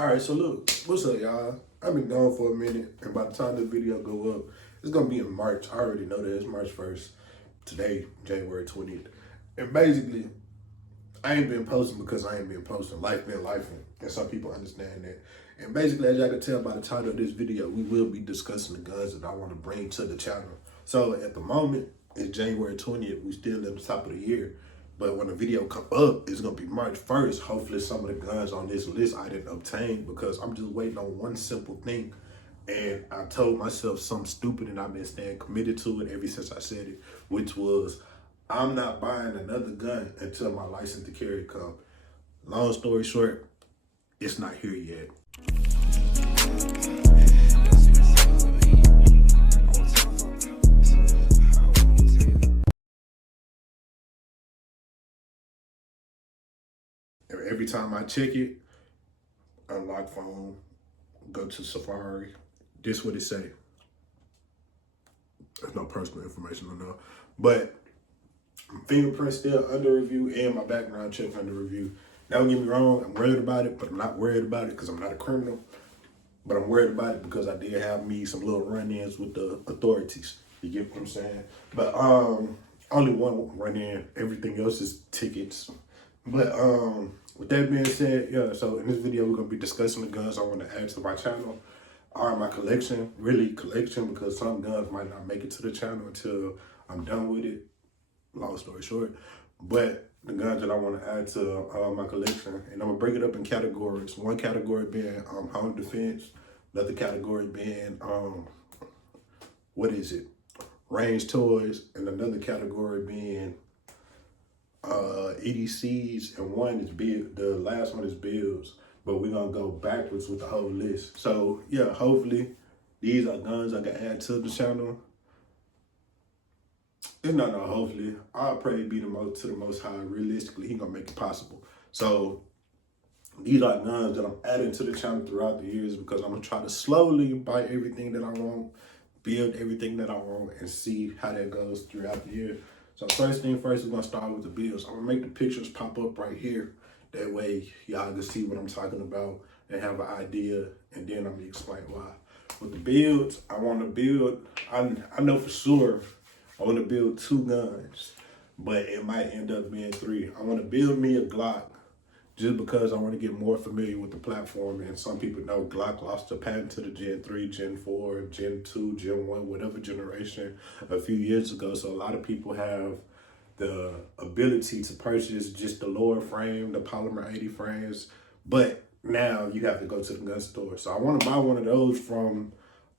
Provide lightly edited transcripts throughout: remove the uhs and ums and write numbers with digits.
All right, so look, what's up, y'all? I've been gone for a minute, and by the time this video go up, it's gonna be in March. I already know that it's March 1st. Today, January 20th. And basically, I ain't been posting because I ain't been posting. Life been lifing, and some people understand that. And basically, as y'all can tell by the title of this video, we will be discussing the guns that I want to bring to the channel. So at the moment, it's January 20th. We still at the top of the year. But when the video come up, it's gonna be March 1st. Hopefully some of the guns on this list I didn't obtain because I'm just waiting on one simple thing. And I told myself something stupid and I've been staying committed to it ever since I said it, which was I'm not buying another gun until my license to carry come. Long story short, it's not here yet. Every time I check it, unlock phone, go to Safari, this what it say. There's no personal information on there. But fingerprint still under review and my background check under review. Don't get me wrong, I'm worried about it, but I'm not worried about it because I'm not a criminal. But I'm worried about it because I did have me some little run-ins with the authorities. You get what I'm saying? But only one run-in. Everything else is tickets. But with that being said, yeah, so in this video, we're going to be discussing the guns I want to add to my channel. Or my collection, really collection, because some guns might not make it to the channel until I'm done with it. Long story short. But the guns that I want to add to my collection, and I'm going to break it up in categories. One category being home defense. Another category being, range toys. And another category being EDCs, and one is build. The last one is builds, but we're gonna go backwards with the whole list. So yeah, hopefully these are guns I can add to the channel. It's not no hopefully. I'll pray be the most high. Realistically, he gonna make it possible. So these are guns that I'm adding to the channel throughout the years because I'm gonna try to slowly buy everything that I want, build everything that I want, and see how that goes throughout the year. So first thing first, we're gonna start with the builds. I'm gonna make the pictures pop up right here. That way y'all can see what I'm talking about and have an idea, and then I'm gonna explain why. With the builds, I wanna build, I know for sure I wanna build 2 guns, but it might end up being 3. I wanna build me a Glock just because I wanna get more familiar with the platform, and some people know Glock lost the patent to the Gen 3, Gen 4, Gen 2, Gen 1, whatever generation a few years ago. So a lot of people have the ability to purchase just the lower frame, the polymer 80 frames, but now you have to go to the gun store. So I want to buy one of those from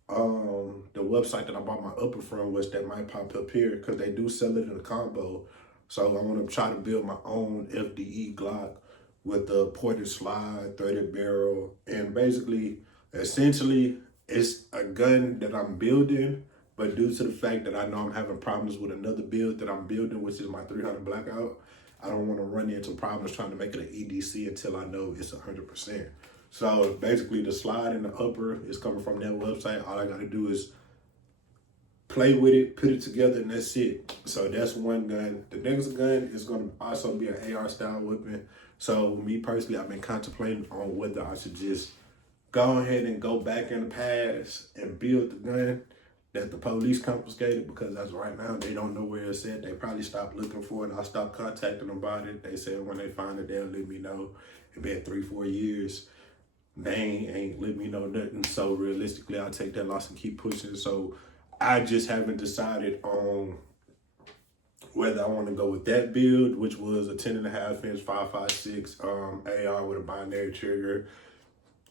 the website that I bought my upper from, which that might pop up here because they do sell it in a combo. So I want to try to build my own FDE Glock with the ported slide, threaded barrel, and basically, essentially, it's a gun that I'm building. But due to the fact that I know I'm having problems with another build that I'm building, which is my 300 Blackout, I don't want to run into problems trying to make it an EDC until I know it's 100%. So basically the slide in the upper is coming from that website. All I got to do is play with it, put it together, and that's it. So that's one gun. The next gun is going to also be an AR style weapon. So me personally, I've been contemplating on whether I should just go ahead and go back in the past and build the gun that the police confiscated, because as of right now, they don't know where it's at. They probably stopped looking for it. I stopped contacting them about it. They said when they find it, they'll let me know. It's been 3-4 years. They ain't let me know nothing. So realistically, I'll take that loss and keep pushing. So I just haven't decided on whether I want to go with that build, which was a 10.5-inch 5.56 AR with a binary trigger.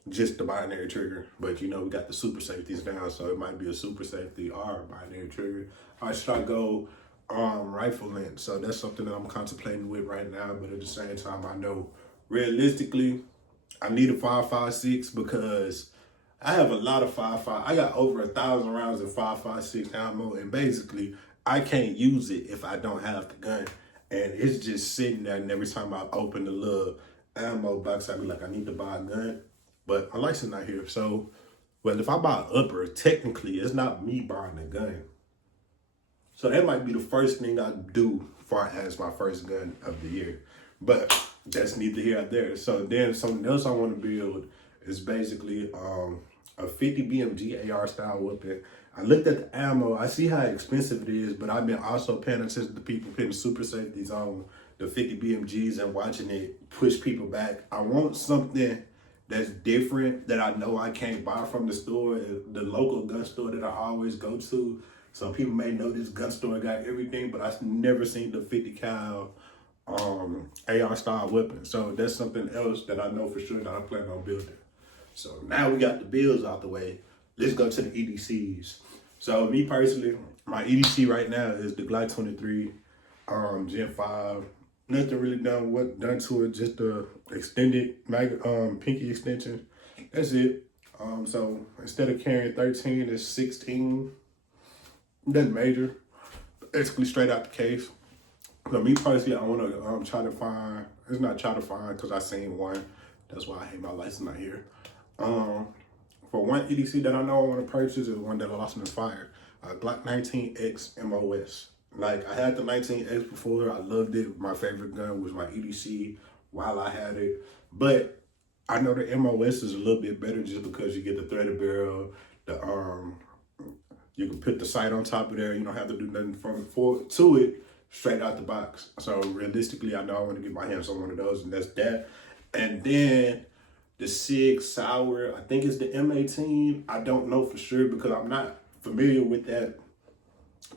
Just the binary trigger, but you know, we got the super safeties now, so it might be a super safety or a binary trigger. Or should I go rifle length? So that's something that I'm contemplating with right now, but at the same time, I know realistically I need a 5.56 because I have a lot of 5.5. I got over 1,000 rounds of 5.56 ammo, and basically I can't use it if I don't have the gun, and it's just sitting there, and every time I open the little ammo box, I be like, I need to buy a gun. But my license not here. So, well, if I buy an upper, technically, it's not me buying a gun. So that might be the first thing I do far as my first gun of the year. But that's neither here nor there. So then something else I want to build It's basically a 50 BMG AR style weapon. I looked at the ammo. I see how expensive it is, but I've been also paying attention to people putting super safeties on the 50 BMGs and watching it push people back. I want something that's different that I know I can't buy from the store, the local gun store that I always go to. Some people may know this gun store got everything, but I've never seen the 50 cal AR style weapon. So that's something else that I know for sure that I plan on building. So now we got the builds out the way. Let's go to the EDCs. So me personally, my EDC right now is the Glock 23 Gen 5. Nothing really done to it, just the extended pinky extension. That's it. So instead of carrying 13, it's 16. Nothing major. Basically straight out the case. So me personally, I want to try to find, it's not try to find because I seen one. That's why I hate my license not here. For one EDC that I know I want to purchase is one that I lost in the fire. Glock 19X MOS. Like, I had the 19X before. I loved it. My favorite gun was my EDC while I had it. But I know the MOS is a little bit better just because you get the threaded barrel, you can put the sight on top of there. You don't have to do nothing to it straight out the box. So realistically, I know I want to get my hands on one of those, and that's that. And then the SIG Sauer, I think it's the M18. I don't know for sure because I'm not familiar with that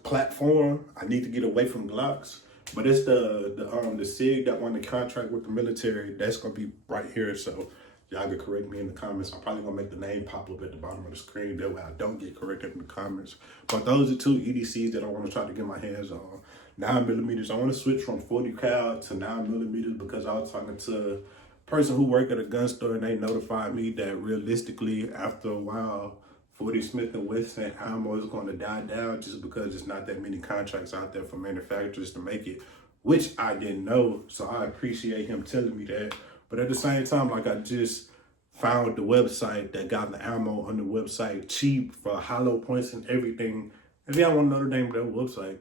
platform. I need to get away from Glocks. But it's the SIG that won the contract with the military. That's gonna be right here. So y'all can correct me in the comments. I'm probably gonna make the name pop up at the bottom of the screen. That way I don't get corrected in the comments. But those are two EDCs that I want to try to get my hands on. 9mm. I want to switch from 40 cal to 9mm because I was talking to a person who worked at a gun store and they notified me that realistically after a while 40 Smith & Wesson ammo is going to die down just because there's not that many contracts out there for manufacturers to make it, which I didn't know. So I appreciate him telling me that. But at the same time, like, I just found the website that got the ammo on the website cheap for hollow points and everything. And then I want to know the name of that website.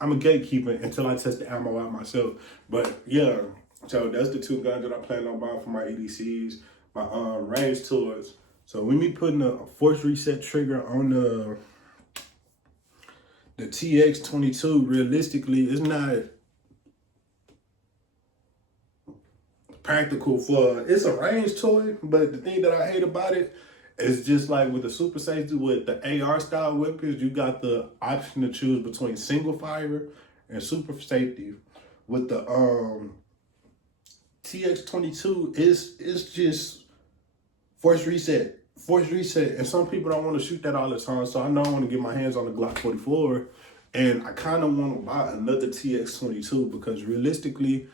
I'm a gatekeeper until I test the ammo out myself. But yeah, so that's the two guns that I plan on buying for my EDCs, my range tours. So when me putting a force reset trigger on the TX22, realistically, it's not practical for, it's a range toy, but the thing that I hate about it is just like with the super safety, with the AR style weapons, you got the option to choose between single fire and super safety. With the TX22, it's just force reset. And some people don't want to shoot that all the time. So I know I want to get my hands on the Glock 44. And I kind of want to buy another TX22 because realistically,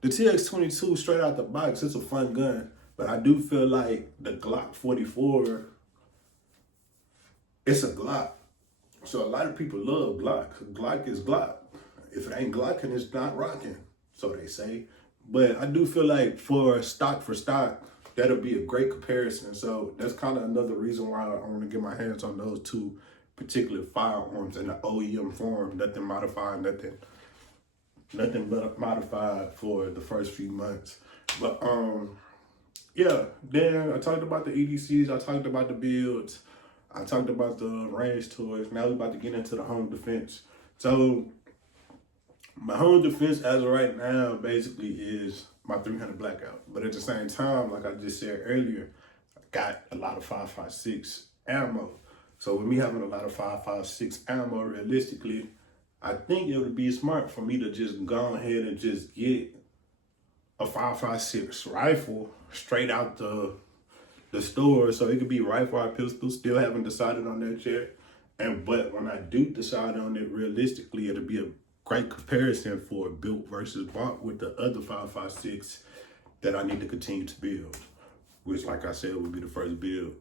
the TX22 straight out the box, it's a fun gun. But I do feel like the Glock 44, it's a Glock. So a lot of people love Glock. Glock is Glock. If it ain't Glocking, it's not rocking, so they say. But I do feel like for stock, that'll be a great comparison. So that's kind of another reason why I want to get my hands on those two particular firearms in the OEM form. Nothing modified, nothing but modified for the first few months. But yeah, then I talked about the EDCs, I talked about the builds, I talked about the range toys. Now we're about to get into the home defense. So my home defense as of right now basically is my 300 blackout. But at the same time, like I just said earlier, I got a lot of 5.56 ammo. So with me having a lot of 5.56 ammo, realistically, I think it would be smart for me to just go ahead and just get a 5.56 rifle straight out the store. So it could be rifle or pistol. Still haven't decided on that yet. But when I do decide on it, realistically, it'll be a great comparison for built versus bought with the other 5.56 that I need to continue to build, which, like I said, would be the first build.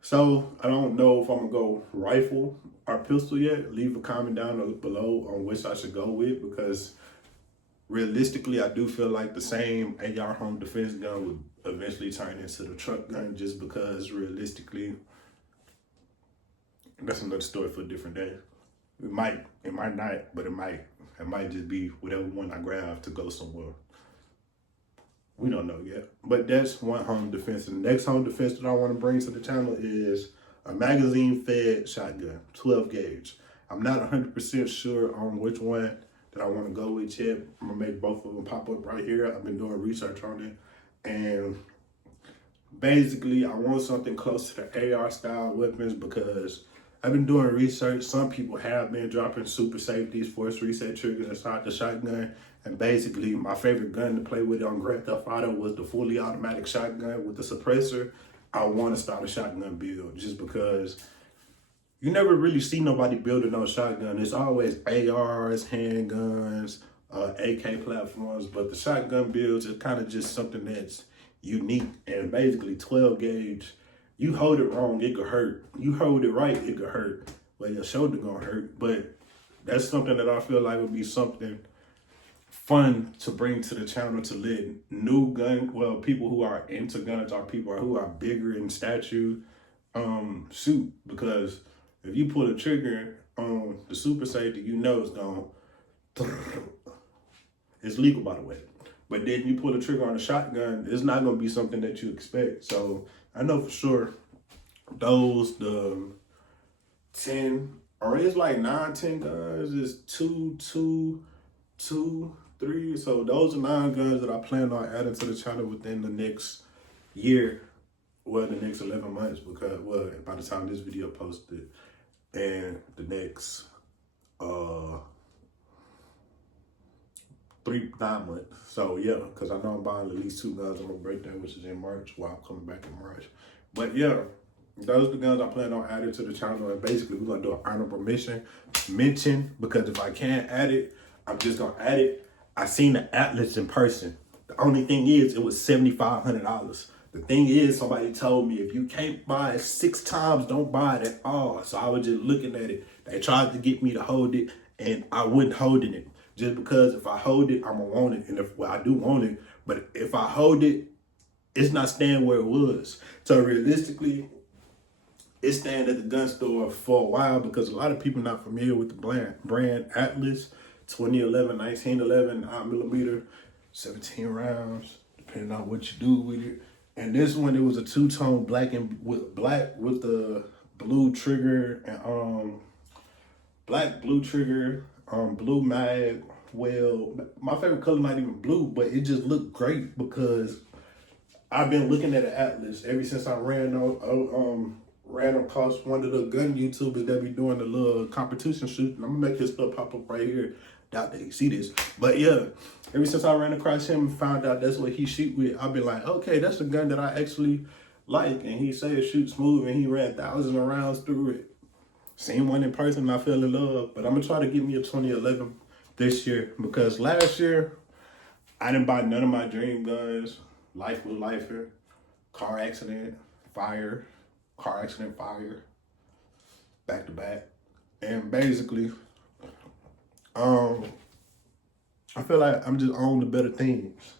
So I don't know if I'm gonna go rifle or pistol yet. Leave a comment down below on which I should go with, because realistically, I do feel like the same AR home defense gun would eventually turn into the truck gun, just because realistically, that's another story for a different day. It might not, but it might just be whatever one I grab to go somewhere. We don't know yet. But that's one home defense. And the next home defense that I want to bring to the channel is a magazine-fed shotgun, 12 gauge. I'm not 100% sure on which one that I want to go with yet. I'm going to make both of them pop up right here. I've been doing research on it. And basically, I want something close to the AR style weapons because I've been doing research. Some people have been dropping super safeties, force reset triggers inside the shotgun. And basically, my favorite gun to play with on Grand Theft Auto was the fully automatic shotgun with the suppressor. I want to start a shotgun build just because you never really see nobody building no shotgun. It's always ARs, handguns, AK platforms, but the shotgun builds is kind of just something that's unique. And basically 12 gauge, you hold it wrong, it could hurt. You hold it right, it could hurt. Well, your shoulder gonna hurt, but that's something that I feel like would be something fun to bring to the channel to let people who are into guns or people who are bigger in stature shoot, because if you pull a trigger on the super safety, you know it's gonna, it's legal by the way, but then you pull the trigger on a shotgun, it's not gonna be something that you expect. So I know for sure the 10, or it's like 9, 10 guns, is 2, 3. So those are 9 guns that I plan on adding to the channel within the next year, well, the next 11 months, because, well, by the time this video posted, and the next 9 months. So yeah, because I know I'm buying at least 2 guns on my birthday, which is in March. Well, I'm coming back in March. But yeah, those are the guns I plan on adding to the channel. And basically, we're gonna do an honorable mention, because if I can't add it, I'm just gonna add it. I seen the Atlas in person. The only thing is, it was $7,500. The thing is, somebody told me if you can't buy it 6 times, don't buy it at all. So I was just looking at it. They tried to get me to hold it, and I wasn't holding it. Just because if I hold it, I'm gonna want it. And if, well, I do want it, but if I hold it, it's not staying where it was. So realistically, it's staying at the gun store for a while, because a lot of people not familiar with the brand Atlas. 2011, 1911, 9mm, 17 rounds, depending on what you do with it. And this one, it was a 2-tone black with the blue trigger and blue trigger, blue mag. Well, my favorite color not even blue, but it just looked great because I've been looking at an Atlas ever since I ran across one of the gun YouTubers that be doing the little competition shoot. And I'm gonna make his stuff pop up right here. Doubt that you see this, but yeah, ever since I ran across him and found out that's what he shoot with, I've been like, okay, that's a gun that I actually like. And he said it shoots smooth, and he ran thousands of rounds through it. Seen one in person, I fell in love. But I'm gonna try to get me a 2011 this year, because last year I didn't buy none of my dream guns. Life was lifer, car accident, fire, back to back. And basically, I feel like I'm just on to better things.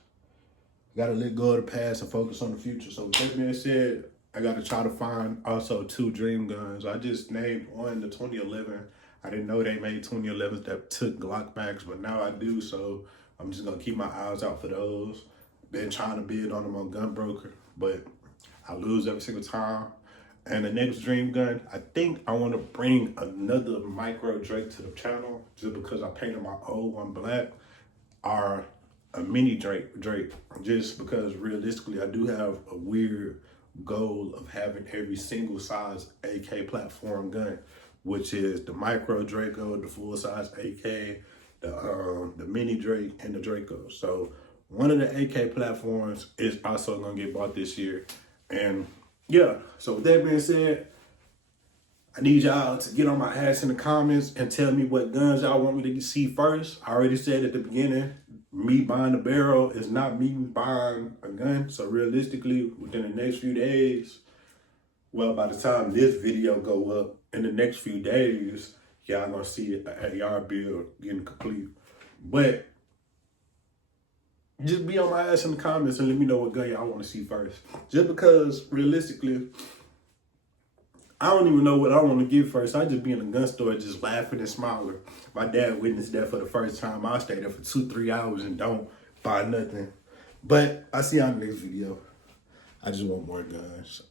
Gotta let go of the past and focus on the future. So with that being said, I gotta try to find also 2 dream guns. I just named one, the 2011. I didn't know they made 2011s that took Glock backs, but now I do. So I'm just gonna keep my eyes out for those. Been trying to bid on them on Gunbroker, but I lose every single time. And the next dream gun, I think I want to bring another micro Drake to the channel, just because I painted my old one black, or a mini Drake, just because realistically I do have a weird goal of having every single size AK platform gun, which is the micro Draco, the full size AK, the mini Drake, and the Draco. So one of the AK platforms is also gonna get bought this year. And yeah, so with that being said, I need y'all to get on my ass in the comments and tell me what guns y'all want me to see first. I already said at the beginning, me buying a barrel is not me buying a gun. So realistically, within the next few days, well, by the time this video go up, in the next few days, y'all gonna see an AR build getting complete. But just be on my ass in the comments and let me know what gun y'all want to see first. Just because, realistically, I don't even know what I want to get first. I just be in a gun store just laughing and smiling. My dad witnessed that for the first time. I stay there for 2-3 hours and don't buy nothing. But I see y'all in the next video. I just want more guns.